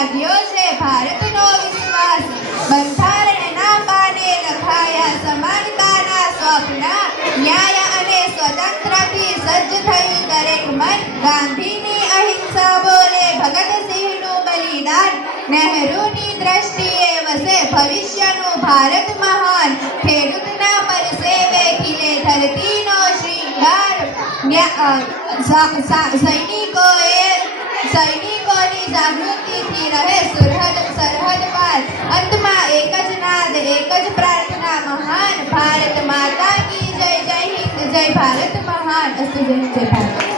જાગ્યો છે ભારતનો વિશ્વાસ. બંધારણના પાને લખાયા સમાનતાના સ્વપ્ન. ન્યાય અને સ્વતંત્રથી સજ્જ થયું દરેક મન. ગાંધીની અહિંસા બોલે ભગતસિંહનું બલિદાન. નહેરુની દ્રષ્ટિએ વસે ભવિષ્યનું ભારત મહાન. ખેડૂતના પરસેવે ખીલે ધરતીનો શ્રીંગાર. સૈનિકોની જાગૃતિથી રહે સરહદ પાર. અંતમાં એક જ નાદ, એક જ પ્રાર્થના મહાન. ભારત માતા કી જય, જય હિન્દ, જય ભારત મહાન. અસ્તુ, જય ભારત.